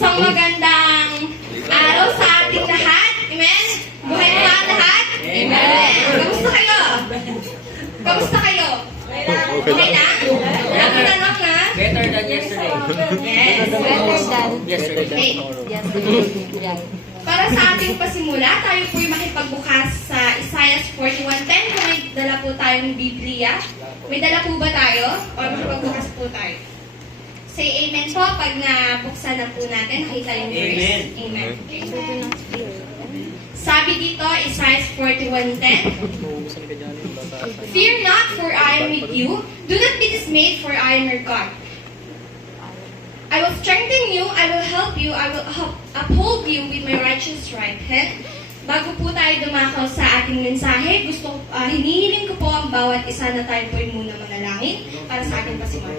Isang magandang araw sa ating lahat. Amen? Buhay na ba ang lahat? Amen. Kamusta kayo? Kamusta kayo? Okay lang? Nakatanong na? Better than yesterday. Yes. Better than Yesterday. yesterday. Para sa ating pasimula, tayo po'y makipagbukas sa Isaiah 41:10. Kung may dala po tayong Biblia. May dala po ba tayo? O makipagbukas po tayo? Say amen po pag nabuksan na po natin. Nakita yung verse. Amen. Sabi dito, Isaiah 41:10. Fear not, for I am with you. Do not be dismayed, for I am your God. I will strengthen you, I will help you, I will uphold you with my righteous right hand. Bago po tayo dumakaw sa ating mensahe, hinihiling ko po ang bawat isa na tayo po'y muna manalangin para sa ating pasimula.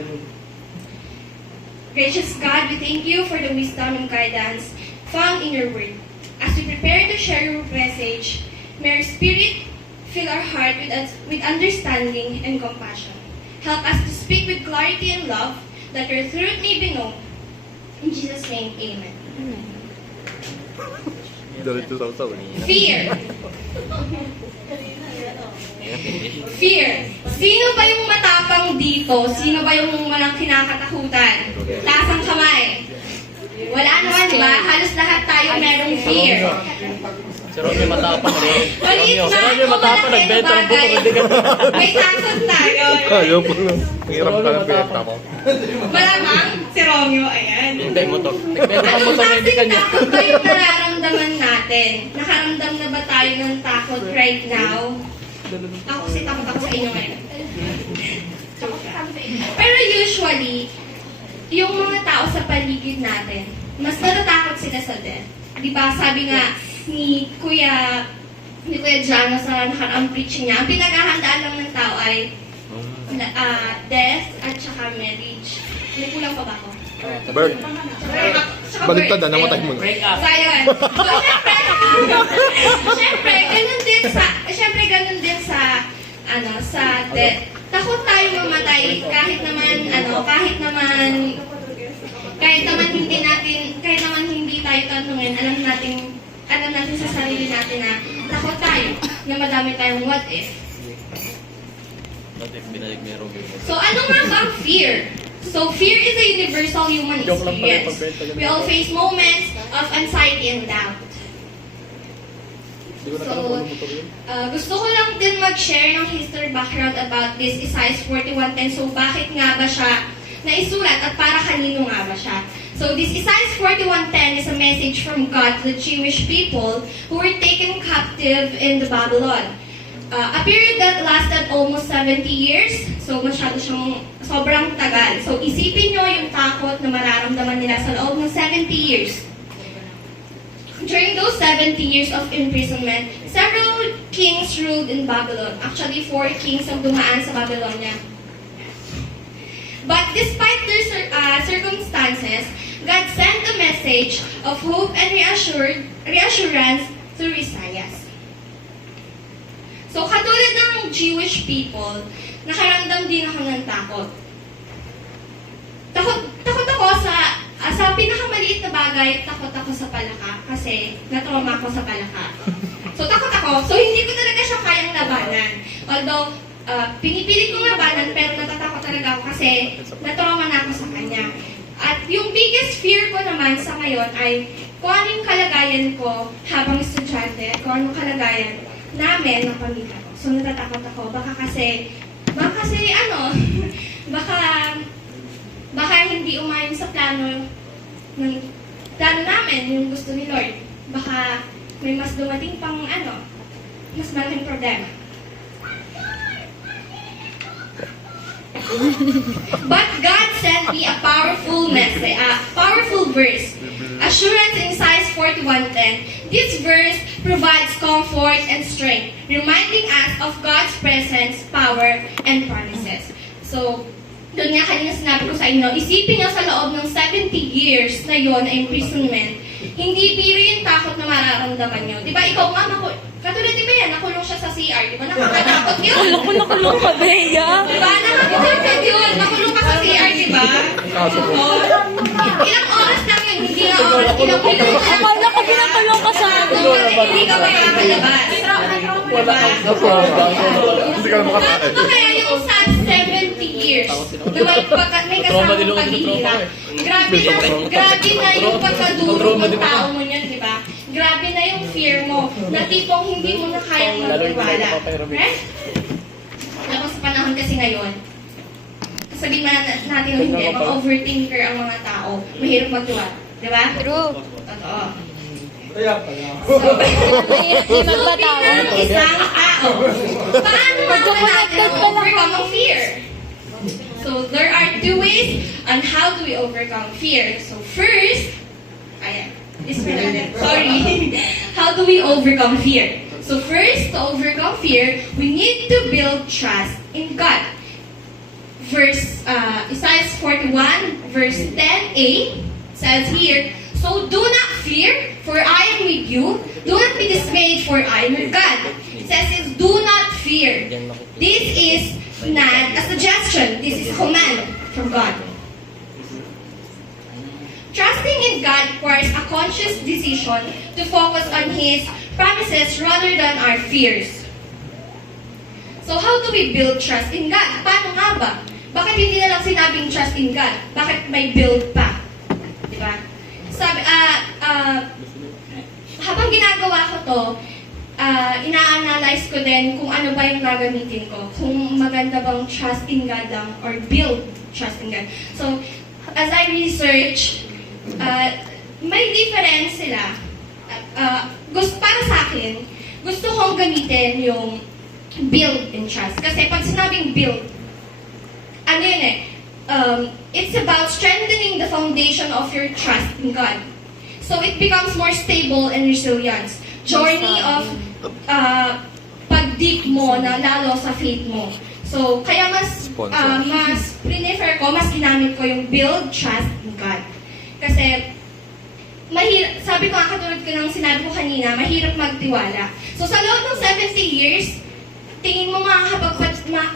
Gracious God, we thank you for the wisdom and guidance found in your word. As we prepare to share your message, may your spirit fill our heart with understanding and compassion. Help us to speak with clarity and love, that your truth may be known. In Jesus' name, amen. Fear. Fear. Sino ba yung matapang dito? Sino ba yung walang kinakatakutan? Taas ang kamay. Wala naman, di ba? Halos lahat tayo merong fear. Si Romeo matapang rin. Maliit na, Si Romeo matapang, malaki nagbenta na ng buko. bagay. Hindi ka May takot tayo. Ayaw ko lang. Hirap ka ng pinagta mo. Malamang si Romeo, ayan. Hintay mo to. Nagbenta ng Anong buko, hindi ka klaseng niya. takot ba yung nararamdaman natin? Nakaramdam na ba tayo ng takot right now? Ako kasi takot ako sa inyo ngayon. Pero usually, yung mga tao sa paligid natin, mas natatakot sila sa death. Di ba? Sabi nga ni Kuya Jano sa nakaraang preaching niya, ang pinaghahandaan lang ng tao ay death at saka marriage. May kulang pa ba ako? Bird. Saka Baliktad birth. na, namatay mo na. Break up. So, ayun. So, syempre, ganun din sa death. Takot tayo mamatay kahit naman hindi tayo tanungin, alam natin sa sarili natin na takot tayo na madami tayong what if. So, ano nga ba ang fear? So, fear is a universal human Joke lang pala experience. pag-benta ganun. We all face moments of anxiety and doubt. So, gusto ko lang din mag-share ng history background about this Isaiah 41:10. So, bakit nga ba siya naisulat at para kanino nga ba siya? So, this Isaiah 41:10 is a message from God to the Jewish people who were taken captive in the Babylon. A period that lasted almost 70 years. So, sobrang tagal. So, isipin nyo yung takot na mararamdaman nila sa loob ng 70 years. During those 70 years of imprisonment, several kings ruled in Babylon. Actually, 4 kings ang dumaan sa Babylonia. But despite their circumstances, God sent a message of hope and reassurance through Isaiah. So, katulad ng Jewish people, nakaramdam din ako ng takot. Takot ako sa pinakamaliit na bagay, takot ako sa palaka kasi na-trauma ako sa palaka. So, takot ako. So, hindi ko talaga siya kayang labanan. Although, pinipilit kong labanan, pero natatakot talaga ako kasi na-trauma na ako sa kanya. At yung biggest fear ko naman sa ngayon ay kung anong kalagayan ko habang estudyante, kung anong kalagayan namin ng pamilya ko. So, natatakot ako. Baka hindi umayon sa plano namin, yung gusto ni Lord. Baka may mas dumating pang mas malaking problema. But God sent me a powerful message, a powerful verse. Assurance in Isaiah 41:10. This verse provides comfort and strength, reminding us of God's presence, power, and promises. So, doon nga kanina sinabi ko sa inyo, isipin nyo sa loob ng 70 years na yon na imprisonment, hindi biro yung takot na mararamdaman nyo. Di ba, ikaw nga, katulad di ba yan, nakulong siya sa CR, di ba, nakakatakot yun? Nakulong ka, Bea. Di ba, nakakatakot yun, nakulong ka sa CR, di ba? Oo. Ilang oras lang yun, hindi na hindi ka makakalabas. Wala kang Hindi ka na makakain. Ito kaya yung sa 70 years. Diba, may Trauma kasamang din ako, paghihirap. Grabe na yung pagkaduro ng tao mo niyan, di ba? Grabe na yung fear mo, na tipong hindi mo na kayang Lalo yung magtiwala. pinapapahirap. Right? Alam mo, sa panahon kasi ngayon, sabihin na natin o hindi, mga overthinker ang mga tao. Mahirap magtiwala. Di ba? True. Totoo. Mahirap di magbatawan. Bilang isang tao, paano naman natin overcome ang fear? So, there are two ways on how do we overcome fear. So, first, sorry. How do we overcome fear? So, first, to overcome fear, we need to build trust in God. Isaiah 41, verse 10a says here, so do not fear, for I am with you. Do not be dismayed, for I am your God. It says, do not fear. This is not a suggestion. This is a command from God. Trusting in God requires a conscious decision to focus on His promises rather than our fears. So how do we build trust in God? Paano nga ba? Bakit hindi na lang sinabing trust in God? Bakit may build pa? Diba? Sabi, habang ginagawa ko to, ina-analyze ko din kung ano ba yung gagamitin ko. Kung maganda bang trust in God lang or build trust in God. So, as I research, may difference sila. Para sa akin, gusto kong gamitin yung build in trust. Kasi pag sinabing build, ano yun it's about strengthening the foundation of your trust in God. So it becomes more stable and resilient. Journey of pag-deep mo na lalo sa faith mo. So, kaya mas prefer ko, mas ginamit ko yung build trust in God. Kasi, sabi ko nga katulad ko ng sinabi ko kanina, mahirap magtiwala. So, sa loob ng 70 years, tingin mo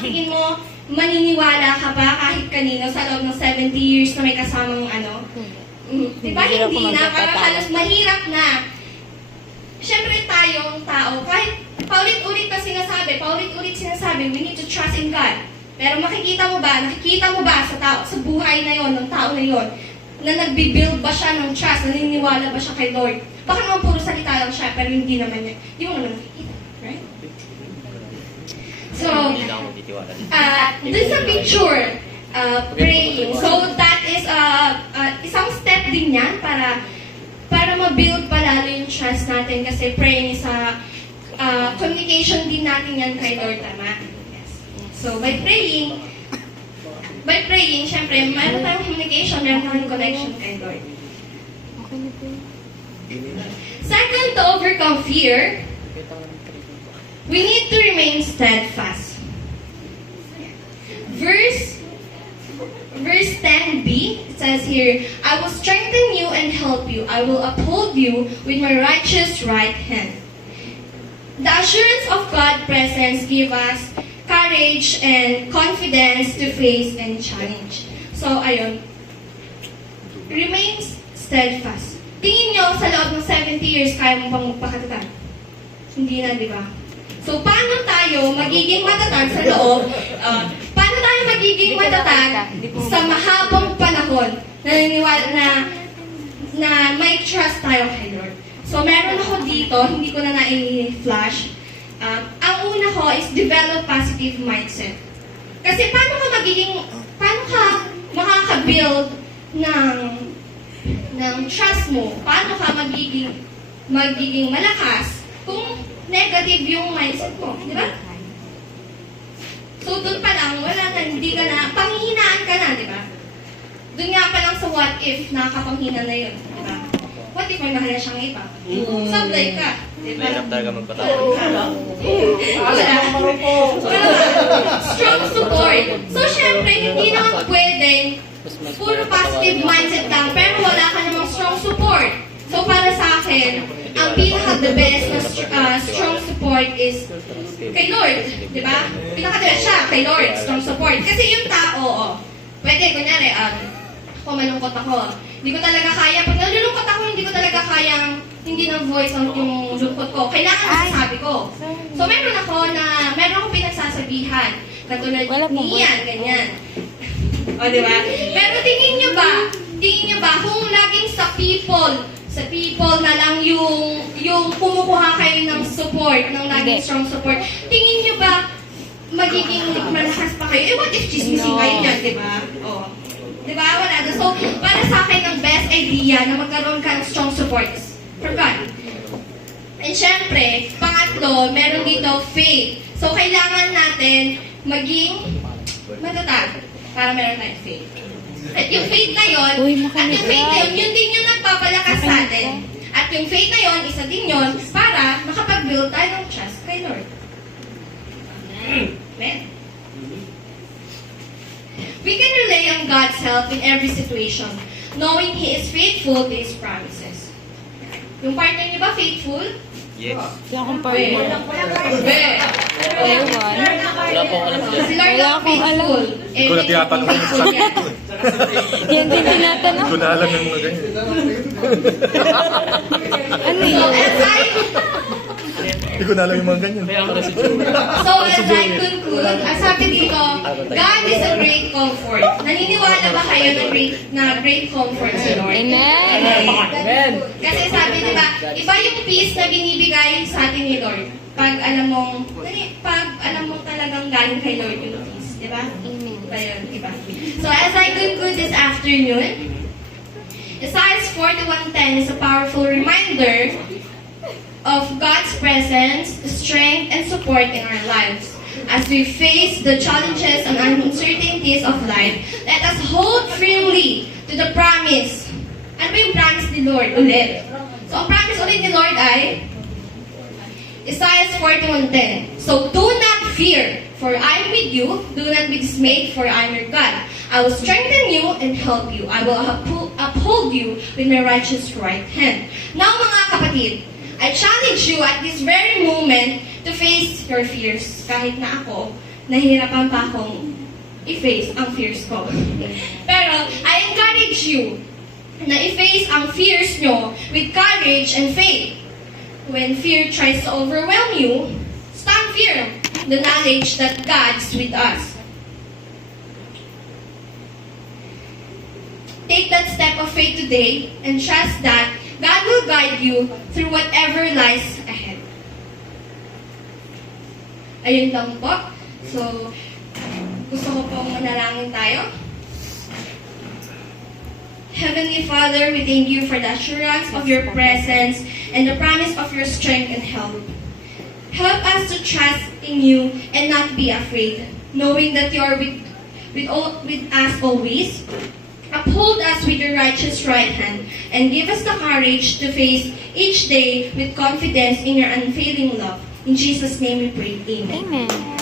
tingin mo, maniniwala ka ba kahit kanino sa loob ng 70 years na may kasamang diba hindi na, parang halos mahirap na. Siyempre tayong tao, kahit paulit-ulit sinasabi, we need to trust in God. Pero nakikita mo ba sa tao, sa buhay na yon ng tao na yon, na nagbi-build ba siya ng trust, naniniwala ba siya kay Lord? Baka naman puro salita lang siya, pero hindi mo naman nakikita, right? So, this is a picture, praying. So, that is isang step din yan para ma-build pa lalo yung trust natin kasi praying is communication din natin yan kay Lord, tama? Yes. So, by praying, syempre, mayroon tayong communication, mayroon tayong connection kay Lord. Second, to overcome fear, we need to remain steadfast. Verse 10b, it says here, I will strengthen you and help you. I will uphold you with my righteous right hand. The assurance of God's presence gives us courage and confidence to face any challenge. So, ayun. Remain steadfast. Tingin nyo, sa loob ng 70 years, kaya mo bang magpakatatag? Hindi na, di ba? So, paano tayo magiging matatag sa loob? Paano tayo magiging matatag sa mahabang panahon na naniniwala na may trust tayo kay Lord? So, meron ako dito, hindi ko na na-flash. Ang una ko is develop positive mindset. Kasi paano ka makaka-build ng trust mo? Paano ka magiging malakas kung negative yung mindset mo, di ba? So, doon pa lang, panghihinaan ka na, di ba? Doon nga pa lang sa what if, nakakapanghina na yun, di ba? What if may mahal na siyang iba? Sablay ka, di ba? Mahirap talaga magpatawad. Strong support. So, syempre, hindi naman pwedeng puro positive mindset lang, pero wala ka namang strong support. So, para sa akin, ang pinaka-the best na strong support is kay Lord. Di ba? Pinaka-the best siya, kay Lord, strong support. Kasi yung tao, pwede, kunyari, ako malungkot ako. Hindi ko talaga kaya. Pag nalulungkot ako, hindi hindi na voice out yung lungkot ko. Kailangan masasabi ko. So, meron akong pinagsasabihan. Katulad Wala pong niyan, ganyan. O, di ba? Pero tingin nyo ba, kung laging sa people na lang yung kumukuha kayo ng support, ng laging Hindi. strong support, tingin nyo ba, magiging malakas pa kayo? Eh, what if chismisin No. kayo niyan, di ba? O. Di ba? Wala na. So, para sa akin, ang best idea na magkaroon ka ng strong support is for God. And syempre, pangatlo, meron dito faith. So, kailangan natin maging matatag para meron tayong faith. At yung faith na yun, yun din yung nagpapalakas sa atin. At yung faith na yun, isa din yun para makapag-build tayo ng trust kay Lord. Amen. We can rely on God's help in every situation, knowing He is faithful to His promises. Yung partner niyo ba faithful? Yes. Hindi akong partner. Ewan. Wala po alam dyan. Si Lord Wala ang akong alam. faithful. Hindi ko na tinatanong kung faithful saan yan. ito eh. Yan din tinatanong. Hindi ko na alam yung mga ganyan. Ano So yun? Hindi ko na alam yung mga ganyan. Kaya ako na si Joe. So, as I conclude, ang sabi dito, God is a great comfort. Naniniwala ba kayo na great comfort si Lord? Amen. Amen. Kasi sabi, di ba, iba yung peace na binibigay sa atin ni Lord. Pag alam mong talagang galing kay Lord yung peace, di ba? Iba yun, iba. So, as I conclude this afternoon, Isaiah 41:10 is a powerful reminder of God's presence, strength, and support in our lives. As we face the challenges and uncertainties of life, let us hold firmly to the promise. Ano ba yung promise ni Lord ulit? So, ang promise ulit ni Lord ay Isaiah 41:10. So, do not fear, for I am with you. Do not be dismayed, for I am your God. I will strengthen you and help you. I will uphold you with my righteous right hand. Now, mga kapatid, I challenge you at this very moment to face your fears. Kahit na ako, nahihirapan pa akong i-face ang fears ko. Pero, I encourage you na i-face ang fears nyo with courage and faith. When fear tries to overwhelm you, stand firm in the knowledge that God's with us. Take that step of faith today and trust that God will guide you through whatever lies ahead. Ayun lang po. So, gusto ko pong manalangin tayo. Heavenly Father, we thank you for the assurance of your presence and the promise of your strength and help. Help us to trust in you and not be afraid, knowing that you are with us always. Uphold us with your righteous right hand and give us the courage to face each day with confidence in your unfailing love. In Jesus' name we pray. Amen. Amen.